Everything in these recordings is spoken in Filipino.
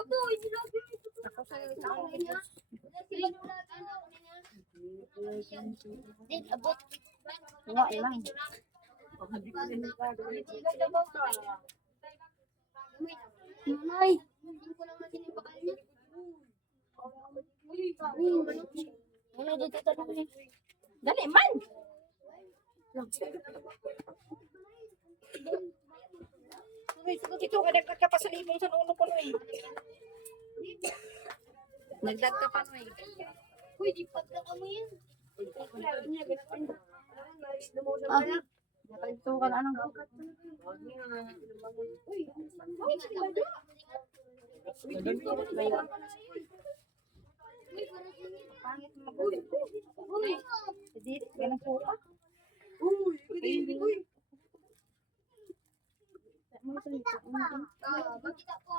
Ako sa'yo sa Abot. Nga lang. Nanay. Hindi ko lang natin yung bakal niya. Wala dito tanong eh. Dali man! Ito ka nagkat ka pa sa limong sa ulo ko eh. Nagdag ka pa eh. Uy, di pagkaka mo yan. Ito ka na anong pangit mo mag-ulit. Hindi, yan ang suka. Makita ko.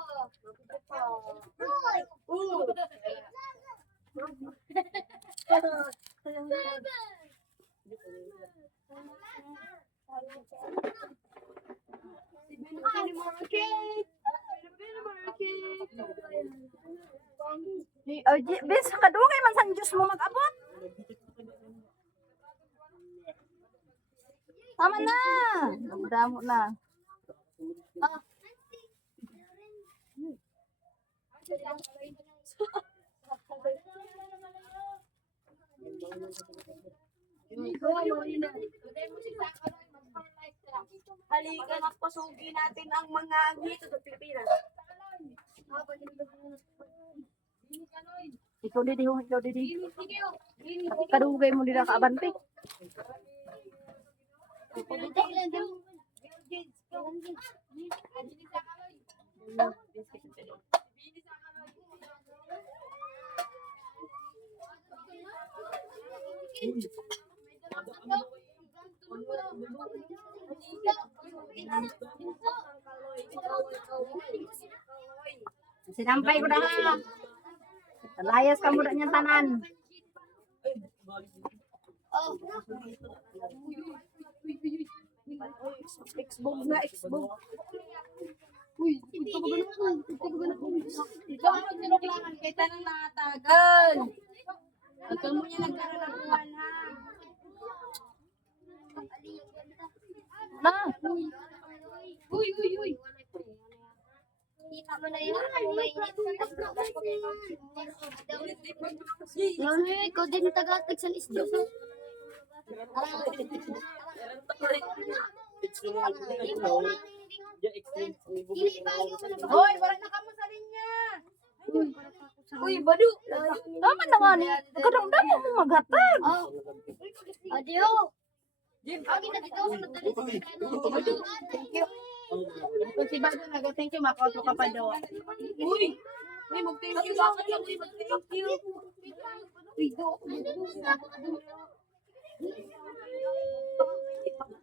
Bis, kadungay man sa Diyos mo mag-abot. Tama na. Damo na. Halika na, pasugin natin ang mga dito sa Pilipinas. Ikaw didi, ikaw didi. Kadugay mo nila kaabante. Sinampay ko na ha. Layas ka muna niyang tanan. Xbox na, Xbox. Ikaw ang tinuklangan kita ng nakatagal. Ikaw mo niya nagkaroon ng buwan ha. Na. Uy. Kita mo na yun. Nanay, ikaw din tagatag sa isdo. Hoy, wala na ka mo sa linya. Uy, badu. Tama na nga ni. Kadang-dang mo maghatag. Adio. Agi na dito sa madali sa kano. Kung si Bado nag-thank you, makautro ka pa daw. Uy, mag-thank you sa akin lang. Mag-thank you. Uy,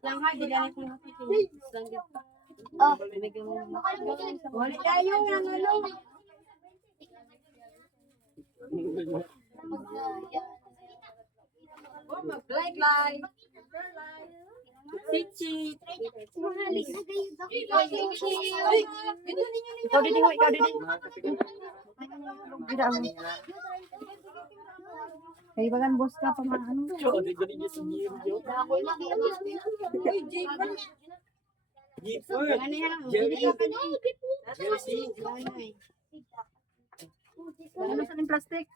Lang ha, dilanin ko na ito. Wala tayo ng ano. oh, mag-like. Sit. Ikaw didi ho, ikaw didi. Tidak mo. Kaya bagan boss ka pa mga ano. Ano yan? Ano sa yung plastic?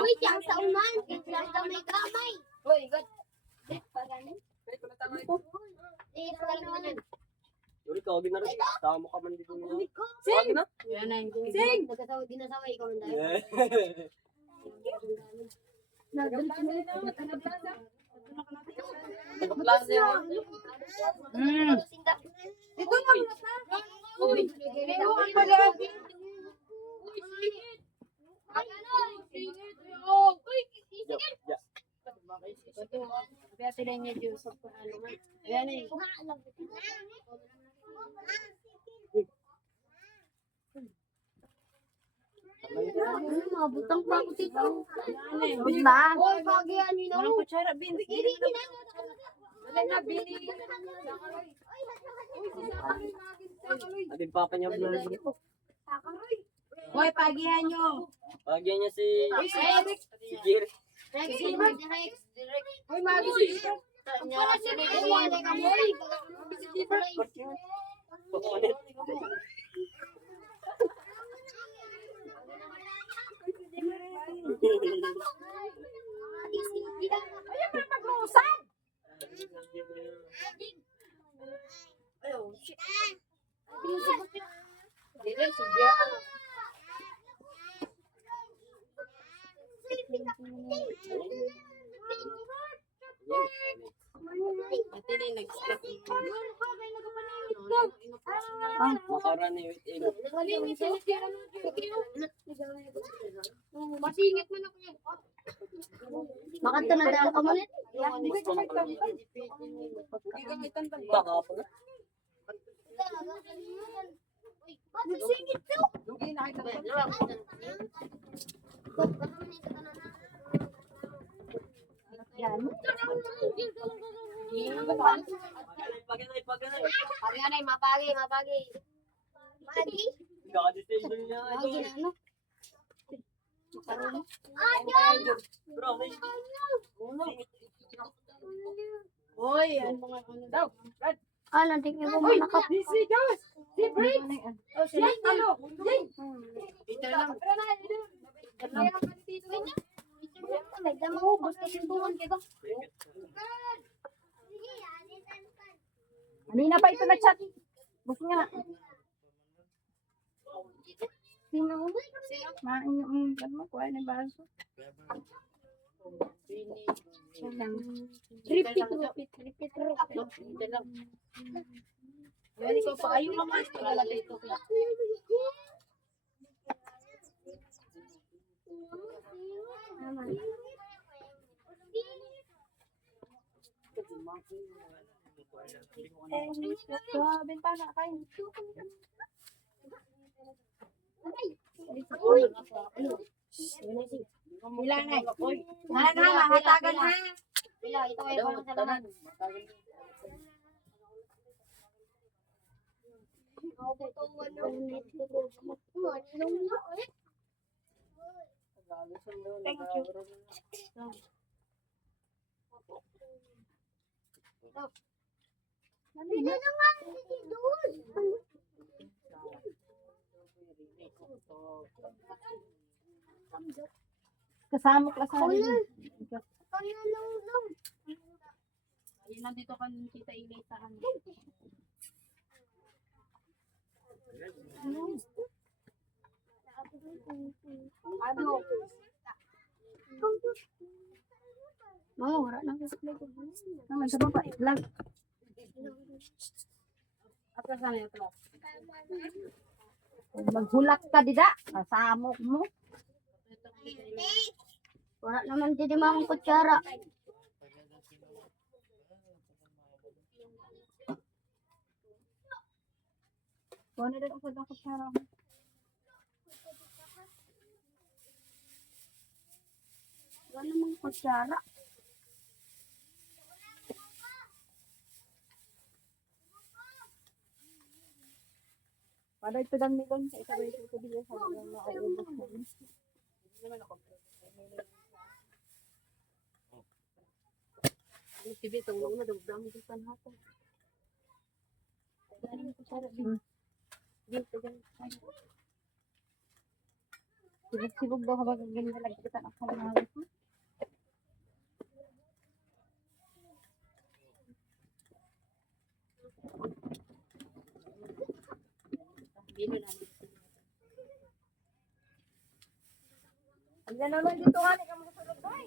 Uy, diyan sa unan. Diyan sa may kamay. Uy, God. Paganin. Paganin yan. Yuri ka, na rin. Tama ka man dito niya. Sing! Na? Yan na yung Sing! Dinasaway ko ng dahil. Nagplasa yan. Ito mo. Uy, ang palagi. Kaya sila niya Diyos sa ano man. Ayan eh. Mabutang pa ako dito. Huwag na. Uy, pagihan nyo na. Walang kutsara, Bin. Wala na, Bini. Ating papa niya vlog dito. Hoy, pagihan nyo. Pagyan niya si Jir. Hoy, mabisi. Ayaw mo paglusan. Dili, sige. Ate na nag-stop. Makaraan ni Wit Ego. Masingit man ako yan. Makanta na dahil ka malit. Baka po na. Masingit to. Yan. Paganay. Paganay, mapagi. Magi? Kakadisable niya. Magi na ano? Makaroon. Bro, may Hoy, ang mga ano daw. Ah, natigil ko muna ka. Si Jos! Si Briggs! Oh, siya. Ano? Peter lang. May damo, basta sintuhan kita. Kanina pa ito nag-chat. Gusto nga. Sino? Ano mo? Kuha ng baso. Siya lang. Repeat. Yan, ikaw pa. Ayun naman. Lalagay ito. Bintana kayo. Ilan na? Ano, mahatagan ha? Pila, ito ay parang sa lahat. Thank you. Pila naman, hindi doon. Kasama ka sa Ayun lang. Ayun, nandito ka ng kita ilay sa ano. Ano? Mga wala na. naman sa baba. Lang. Apa sana ito? Maghulak ka dida. Kasama mo. Wala naman dito mga kutsara. Kuha na rin ako sa kutsara mo. Wala namang kutsara. Para ito lang nilong sa isa rin ito dito sa mga makaubos mo. Ang TV itong una, dami dito sa hapon. Galing ko sa rin. Dito galing. Sibog daw habang ganyan na lagi kita ng kalangalan ko. Bino namin. Ang naman dito nga, ka mo sa lubay.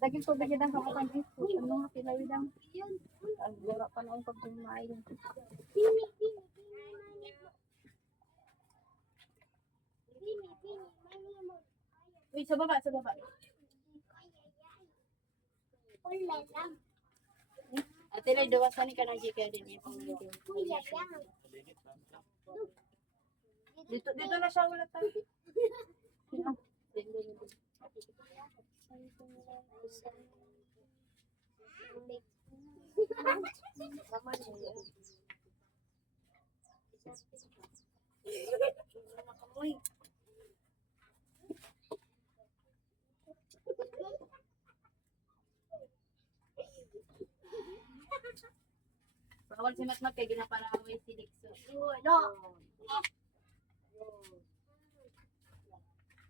Daging ko bigyan ng kapatang ito. Ano nga pinawid ang ang gura pa noong pagkumain. Uy, sa baba, sa baba. Ate Lay, dawasan ka na jika din niya. Dito na siya ulit tayo. Bawal si Matmat kay ginaparaway si Dixon.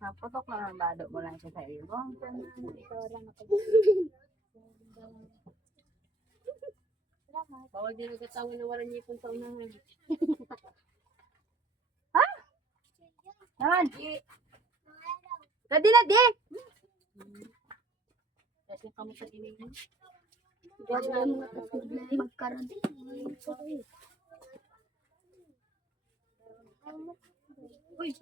Naputok na ang bado mo lang siya sa iyo. Bawal din nagkatawin na wala niya kung sa unahan. Ha? Naman. Ready na, di. Kasi kamo sa tinig mo. Magkaroon. Uy.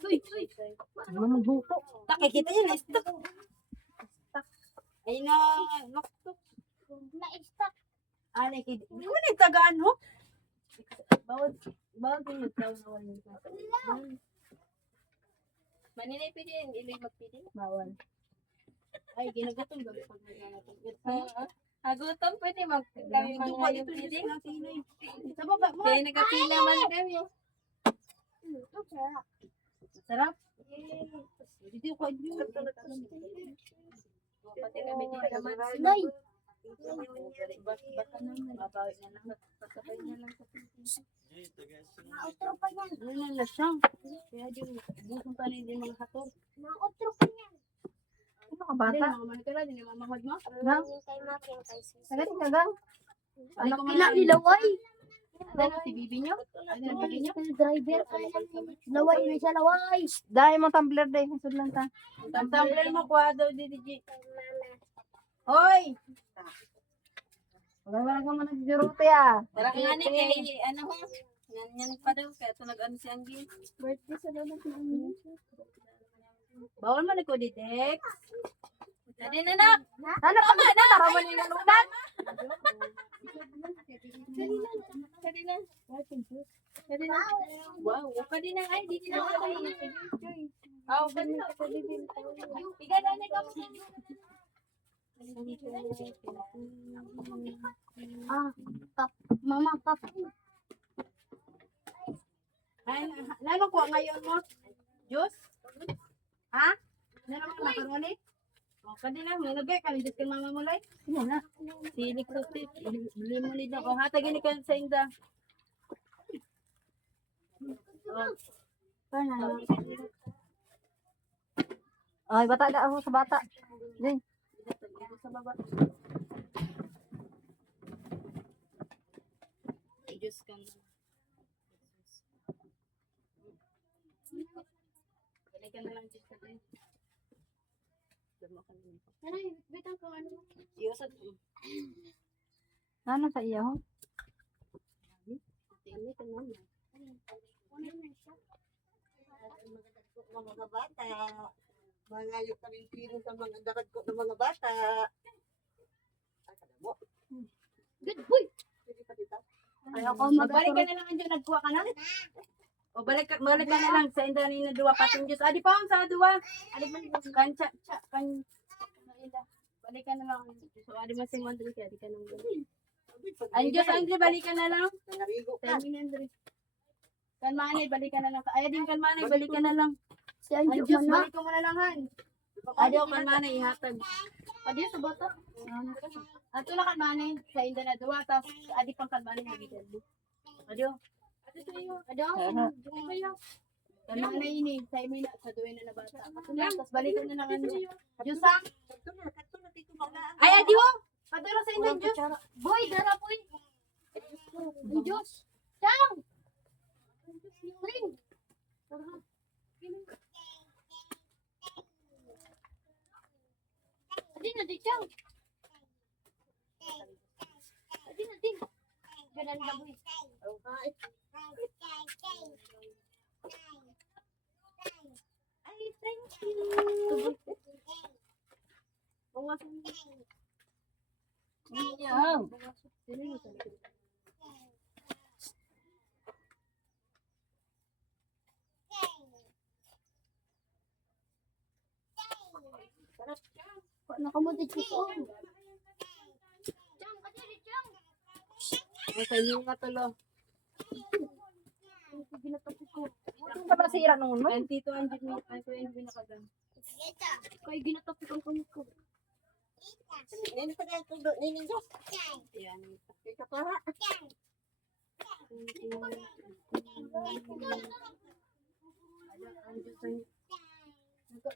Ano mo buko? Nakikita yan, stuck. Ay na, nakto. Na-stuck. Ah, nakikita. Hindi mo na tagaan, ho? Bawal din yung tao na wala yung Maninay pwede yan, iloy magpili. Bawal. Ay, ginagatong gabi pag nagagatung. Hagutom pwede kami mga yung pwede. Sa baba mo. Kaya nagapila man kami. Sarap. Dito ko yun. Pati kami dito naman. Nay. Baka naman. Babawit na lang. Pasabay na lang sa pinto. Nautro pa yan. Ano na siya? Kaya din, busong pa rin din mga hatol. Nautro pa yan. Ano ka bata? Hindi, mga manikala, hindi naman mamahod mo. Lang. Kay Maki yung kay Sis. Sagat ka gang. Anak nila ni Laway. Ano si bibi niyo? Ano ang bibi niyo? Driver ka Laway na siya, Laway. Dahil mo tumbler dahil hasod lang ta. Ang tumbler mo kuha daw dito, G. Hoy! Wala ka man nagbiruti ah. Parang nga ni kay, ano ho? Yan pa daw, kaya ito nag-ano si Anggi. Birthday sa lalo si Anggi. Bawal man ko di Dex. Dali na na. Ano ka man na? Taraman niyo ng lunan. Dali na. Dali na. Wow, ka din na ay, di na ay. Aw, ka din. Biga na ka mo. Tap. Mama, tap. Ay, lalo ko ngayon mo. Diyos? Ha? Ano naman makaroni? O, kanina, may nagay ka. Nandit ka mama mo lang. Ano na? Silik ko, bili mo nito. O, hatagin ka sa inda. O. Paano? Ay, bata na ako sa bata. Ding. Sa baba. Diyos ka na. Balikan na lang Diyos ka din. Nanay, bitang ko ano. Iyosad mo. Ano sa iyo? Tingnan ka naman. Mga bata, mangayo kaming tiro sa mga darag ko ng mga bata. Ay, kada mo. Good boy. Pwede pa dito. Ayoko Magbalik ka na lang Anjo, nagkuha ka na. O balik ka na lang sa inda ni na duwa pating Diyos. Adi pa sa duwa. Adi man kancha kan balik ka na lang. So adi man sing Andre ka, adi ka nang. Anjo Andre balik ka na lang. Nangarigo ka. Timing Andre. Kan manay balik ka na lang. Ay din kan manay balik ka na lang. Si Anjo Anjo man. balik ka muna lang han. Adi kan manay ihatag. Adi sa bata. Ato na kan manay sa inda na duwa tas adi pang kan manay magidan. Adi kan manay ini sa imi na sa duwe na bata. Tas balik ka na lang ano. Jusang. Kato na dito mga. Ay adi wo. Paduro sa inda Diyos. Boy, dara boy. Diyos. Chang. Ring. Adi na di Chang. Adi na di. Ganan ka boy. Ay, thank you. Bawasan mo. Nakamod dito ko. Chang, kadiri chang. Sa inyo nga tulo. Ano ka ba nasira nung Ang tito ang jeep mo. Ay, kuya, hindi nakadam. Kaya ginatapos ang kamot ko. Nini pa dahil tulo. Nini Diyos. Yan. Ika para.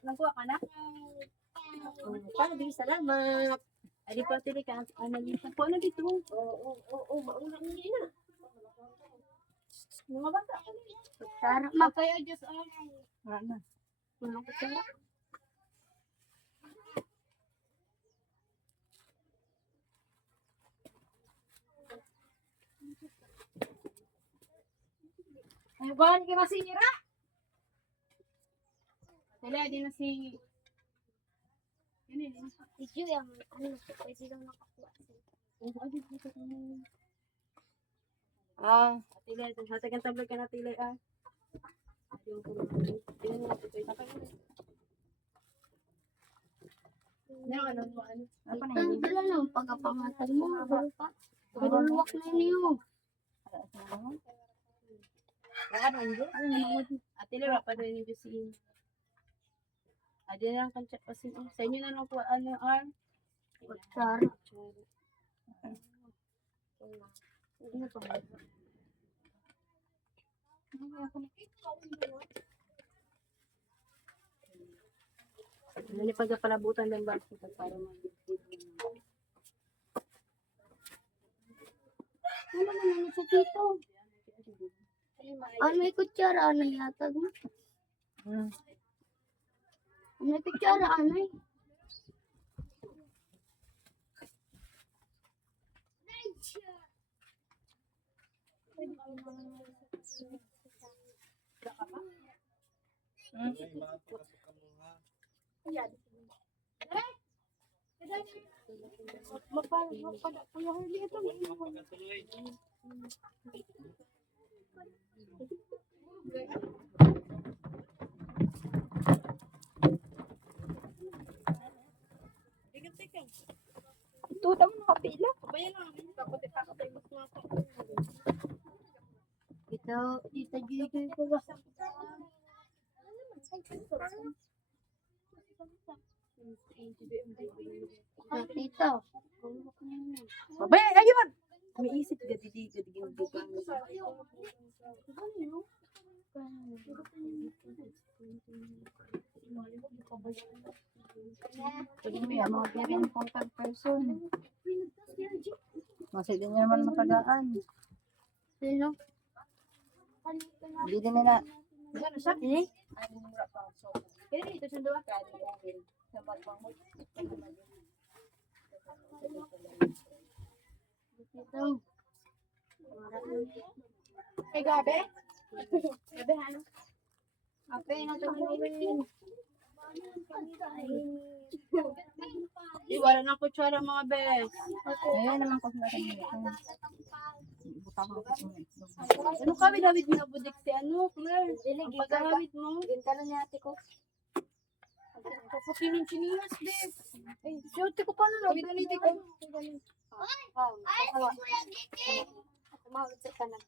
Nagkuha ka na? Para di salamat. Ay, di pa tili ka. Ano na dito? Oo, mauna nini na. Mga bata. Sarap Makaya Diyos ay. Ano? Walang kutsara. Ay, buwan ka masira. Wala, di na si... Yun yun. Video yung ano, pwede lang nakakuha. Ah, Tila, hatagan tablet ka na tila ah. Yung ano, ano. apa na Ang yun? dala lang pagkapangatag mo. Maruluwak na yun. Ano hindi? Ano naman? Ate Lera, pa doon yung Josie. Adi na lang kang chat kasi. Sa inyo na lang po, ano, R? Kutsara. Ano pa ba? Ano ni pagkapalabutan ng bakit para Ano naman sa dito? Ano may kutsara? Ano yatag mo? Hmm. Ano may kutsara? Ano eh? Tuta mo nakapila. Ito, dito dito ko ba? Dito. Babay, ayun! May isip ka, di ginagawa. Pwede mo yan, mga very important person. Kasi din naman matagaan. Sino? Hindi din nila. Ano siya? Eh? Kaya dito siya doon ka. Dito. Eh, gabi? Gabi, ano? Ape na ito nilin. Di, wala ng kutsara mga bes. Ngayon naman ko sila kanina. Buta ko kasi mo. Ano kami, David, binabudik si ano, Claire? Ang pag-awit mo. Ginta na ni ate ko. Kapatid ng chinilas, bes. Eh, shoot ko pa na. Dito, dito, dito. Ay, kuya Gigi. Tumawag sa kanan.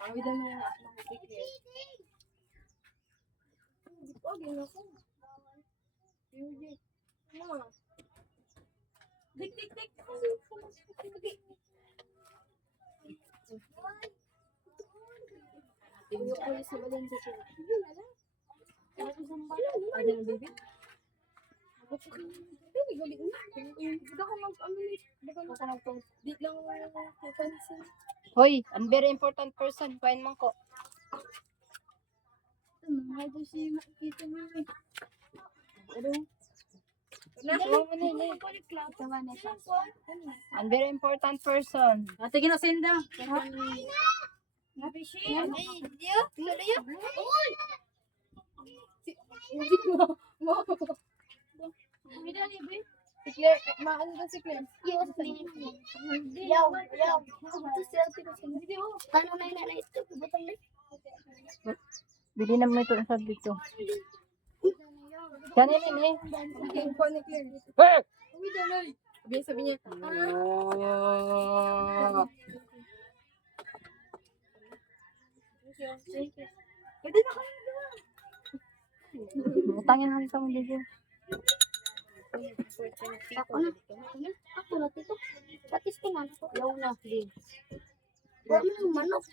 Awit na mga ako ng bigay. Dik, dik, dik. Kuya ko sa balan sa sila. Ano na, baby? Di lang napansin. Hoy, ang very important person. Kuhain mo ko. Mga doon si makikita mo eh. Ano? Huwag mo nila. Ito man ito. Ang very important person. Ate, ginasinda. Happy siya. Ay, Diyo. Tuloy yun. Uy! Ubit mo. Hindi na libre. Si Claire, maano daw si Claire? Yaw. Paano na yun na ito? Butang na. Bili na mo ito sa dito. Kanina eh. Yung phone ni Claire. Hey! Uy, daloy. Sabi niya, Pwede na kayo doon. Utangin lang itong video. Ako na tito. Patis tingnan ko. Yaw na, din. Wala mo yung manok.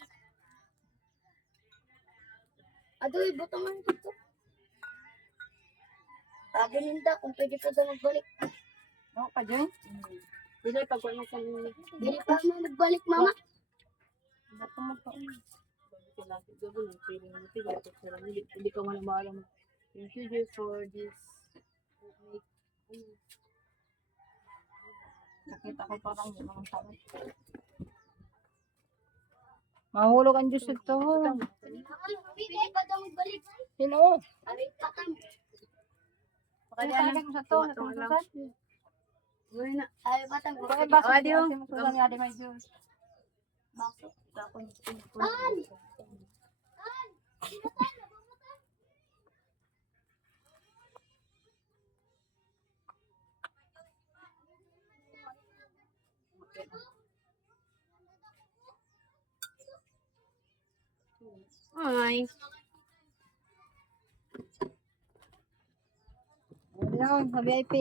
Adoy, butang na dito. Sabi ninda kung pwede po daw magbalik. Ano pa dyan? Bili pag wala kang... Hindi pa mo magbalik, mama. Baka mo pa. Hindi ka wala maalam. Thank you dear for this. Nakita ko parang yung mga tao. Mahulog ang Diyos ito. Pwede pa daw magbalik. Sino? Ay, patang. Kaya mo sa to. Gawin na. Ay, patang. Kaya ba sa Diyo? Susan nga di may Diyos. Bakit? Ay. Hello, sa VIP.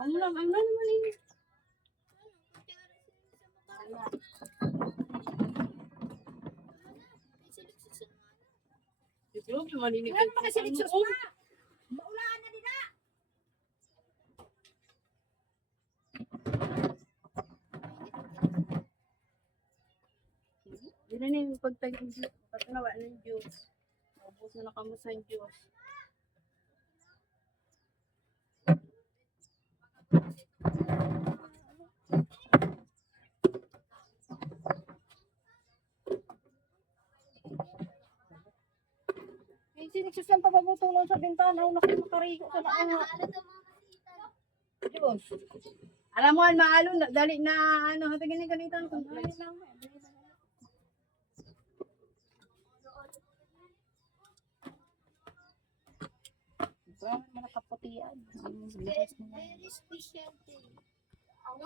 Ano lang naman eh. Ito, malinig ka. Hindi na yung pagtagin. Patanawa ng Diyos. Tapos na nakamusa ng Diyos. Siniksus lang papabutulong sa bintana. Nakariko sa Ano, laa. ano daw mga makita? Diyos. Alam mo, maalo, dali na, ano, hatagin ni kanitan. Dali lang. Ito, nakaputian. Very special day. Ang